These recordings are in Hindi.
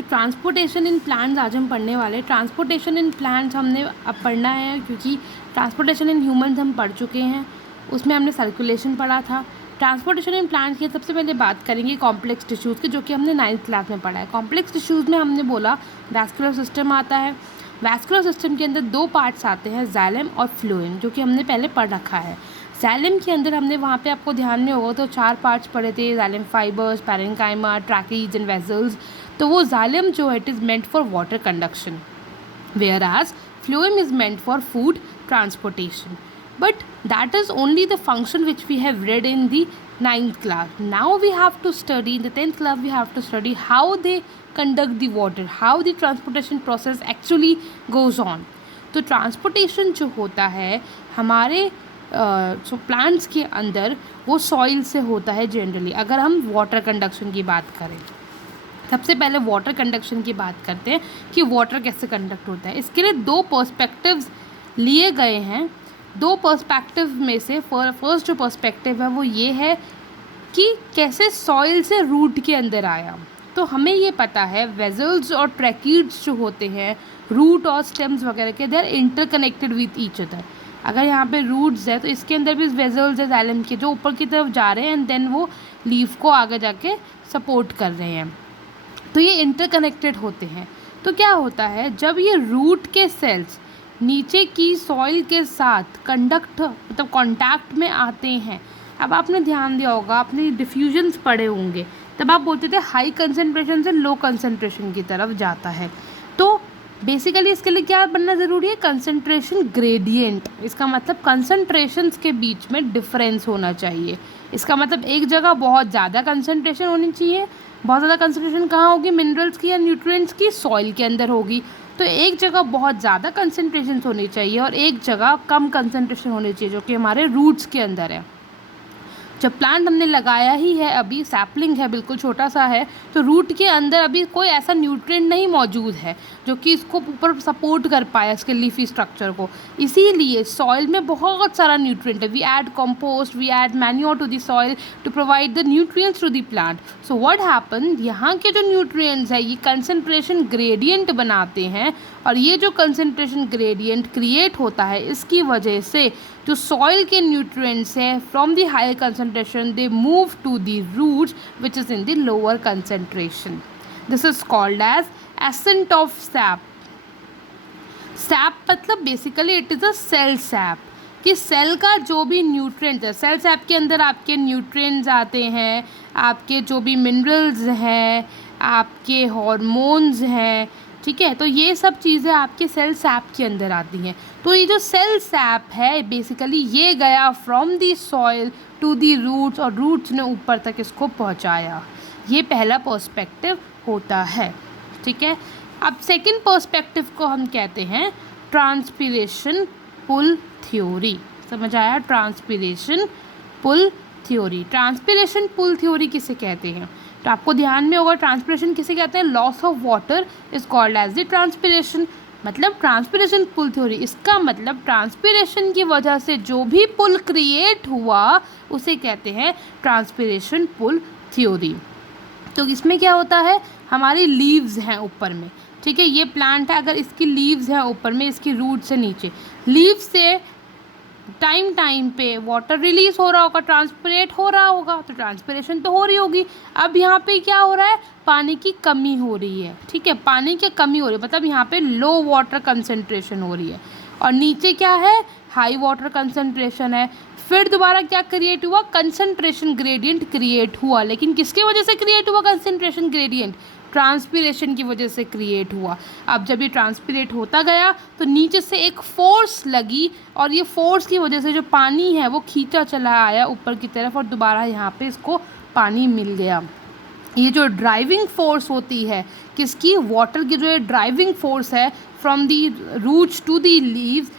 तो ट्रांसपोर्टेशन इन प्लांट्स आज हम पढ़ने वाले। ट्रांसपोर्टेशन इन प्लांट्स हमने अब पढ़ना है, क्योंकि ट्रांसपोर्टेशन इन ह्यूमंस हम पढ़ चुके हैं, उसमें हमने सर्कुलेशन पढ़ा था। ट्रांसपोर्टेशन इन प्लांट्स की सबसे पहले बात करेंगे कॉम्प्लेक्स टिश्यूज़ की, जो कि हमने 9th क्लास में पढ़ा है। कॉम्प्लेक्स टिश्यूज़ में हमने बोला वैस्कुलर सिस्टम आता है। वैस्कुलर सिस्टम के अंदर 2 पार्ट्स आते हैं, जाइलम और फ्लोएम, जो कि हमने पहले पढ़ रखा है। जाइलम के अंदर हमने वहाँ पे आपको ध्यान में होगा तो 4 पार्ट्स पढ़े थे, xylem fibres, parenchyma, tracheids and vessels. तो वो जाइलम जो है it is meant for water conduction, whereas phloem is meant for food transportation. But that is only the function which we have read in the 9th class. Now we have to study, in the 10th class we have to study how they conduct the water, how the transportation process actually goes on. तो ट्रांसपोर्टेशन जो होता है हमारे जो प्लांट्स के अंदर, वो सॉइल से होता है जनरली। अगर हम वाटर कंडक्शन की बात करें, सबसे पहले वाटर कंडक्शन की बात करते हैं कि वाटर कैसे कंडक्ट होता है। इसके लिए 2 पर्सपेक्टिव्स लिए गए हैं। 2 पर्सपेक्टिव में से फर्स्ट जो पर्सपेक्टिव है वो ये है कि कैसे सॉइल से रूट के अंदर आया। तो हमें ये पता है वेसल्स और ट्रैकीड्स जो होते हैं, रूट और स्टेम्स वगैरह के, they are interconnected with each other. अगर यहाँ पे रूट्स है तो इसके अंदर भी वेसल्स है जाइलम के, जो ऊपर की तरफ जा रहे हैं एंड देन वो लीफ को आगे जाके सपोर्ट कर रहे हैं। तो ये इंटरकनेक्टेड होते हैं। तो क्या होता है, जब ये रूट के सेल्स नीचे की सॉइल के साथ मतलब कांटेक्ट में आते हैं, अब आपने ध्यान दिया होगा, आपने डिफ्यूजन्स पढ़े होंगे, तब आप बोलते थे हाई कंसनट्रेशन से लो कंसनट्रेशन की तरफ जाता है। तो बेसिकली इसके लिए क्या बनना ज़रूरी है, कंसनट्रेशन ग्रेडियंट। इसका मतलब कंसनट्रेशंस के बीच में डिफरेंस होना चाहिए। इसका मतलब एक जगह बहुत ज़्यादा कंसनट्रेशन होनी चाहिए। बहुत ज़्यादा कंसनट्रेशन कहाँ होगी, मिनरल्स की या न्यूट्रिएंट्स की, सॉइल के अंदर होगी। तो एक जगह बहुत ज़्यादा कंसनट्रेशन होनी चाहिए और एक जगह कम कंसनट्रेशन होनी चाहिए, जो कि हमारे रूट्स के अंदर है। जब प्लांट हमने लगाया ही है, अभी सैपलिंग है, बिल्कुल छोटा सा है, तो रूट के अंदर अभी कोई ऐसा न्यूट्रिएंट नहीं मौजूद है जो कि इसको ऊपर सपोर्ट कर पाए, इसके लीफी स्ट्रक्चर को। इसीलिए सॉइल में बहुत सारा न्यूट्रिएंट है। We add compost, we add manure to the soil to provide the nutrients to the plant. So what happen, यहाँ के जो न्यूट्रिएंट्स है ये कंसनट्रेशन ग्रेडियंट बनाते हैं, और ये जो कंसनट्रेशन ग्रेडियंट क्रिएट होता है इसकी वजह से जो सॉइल के न्यूट्रिएंट्स है from the higher concentration they move to the roots which is in the lower concentration. This is called as ascent of sap. Sap मतलब basically it is a cell sap, कि सेल का जो भी न्यूट्रिएंट्स है, सेल सैप के अंदर आपके न्यूट्रिएंट्स आते हैं, आपके जो भी मिनरल्स हैं, आपके हार्मोन्स हैं, ठीक है। तो ये सब चीज़ें आपके सेल सैप के अंदर आती हैं। तो ये जो सेल सैप है बेसिकली ये गया from the soil to the roots, और रूट्स ने ऊपर तक इसको पहुंचाया। ये पहला पर्सपेक्टिव होता है, ठीक है। अब सेकंड पर्सपेक्टिव को हम कहते हैं ट्रांसपिरेशन पुल थ्योरी। समझ आया, transpiration pull theory. Transpiration pull theory किसे कहते हैं, तो आपको ध्यान में होगा ट्रांसपिरेशन किसे कहते हैं, loss of water is called as the transpiration. मतलब ट्रांसपिरेशन पुल थ्योरी, इसका मतलब ट्रांसपिरेशन की वजह से जो भी पुल क्रिएट हुआ उसे कहते हैं ट्रांसपिरेशन पुल थ्योरी। तो इसमें क्या होता है, हमारी लीव्स हैं ऊपर में, ठीक है, ये प्लांट है, अगर इसकी लीव्स हैं ऊपर में, इसकी रूट से नीचे, लीव से टाइम पे वाटर रिलीज हो रहा होगा, ट्रांसपिरेट हो रहा होगा, तो ट्रांसपिरेशन तो हो रही होगी। अब यहाँ पे क्या हो रहा है, पानी की कमी हो रही है, ठीक है, पानी की कमी हो रही है, मतलब यहाँ पे लो वाटर कंसंट्रेशन हो रही है, और नीचे क्या है, हाई वाटर कंसंट्रेशन है। फिर दोबारा क्या क्रिएट हुआ, कंसंट्रेशन ग्रेडियंट क्रिएट हुआ, लेकिन किसकी वजह से क्रिएट हुआ कंसंट्रेशन ग्रेडियंट, ट्रांसपिरेशन की वजह से क्रिएट हुआ। अब जब ये ट्रांसपिरेट होता गया तो नीचे से एक फोर्स लगी, और ये फोर्स की वजह से जो पानी है वो खींचा चला आया ऊपर की तरफ, और दोबारा यहाँ पे इसको पानी मिल गया। ये जो ड्राइविंग फोर्स होती है किसकी, वाटर की, जो ये ड्राइविंग फोर्स है from the roots to the leaves,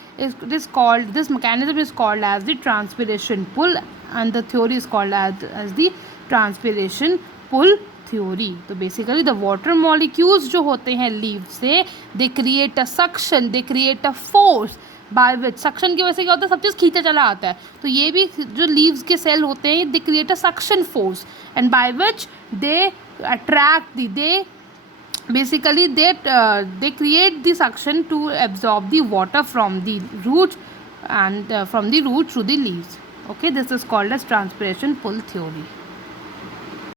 this mechanism is called as the transpiration pull, and the theory is called as the transpiration pull theory. तो बेसिकली द वाटर मॉलिक्यूल्स जो होते हैं लीव से, they create a suction, they create a force by which, suction की वजह से क्या होता है, सब चीज़ खींचा चला आता है। तो ये भी जो लीव्स के सेल होते हैं, they create a suction force, and by which they attract they basically they create the suction to absorb the water from the roots and from the root through the leaves. Okay, this is called as transpiration pull theory.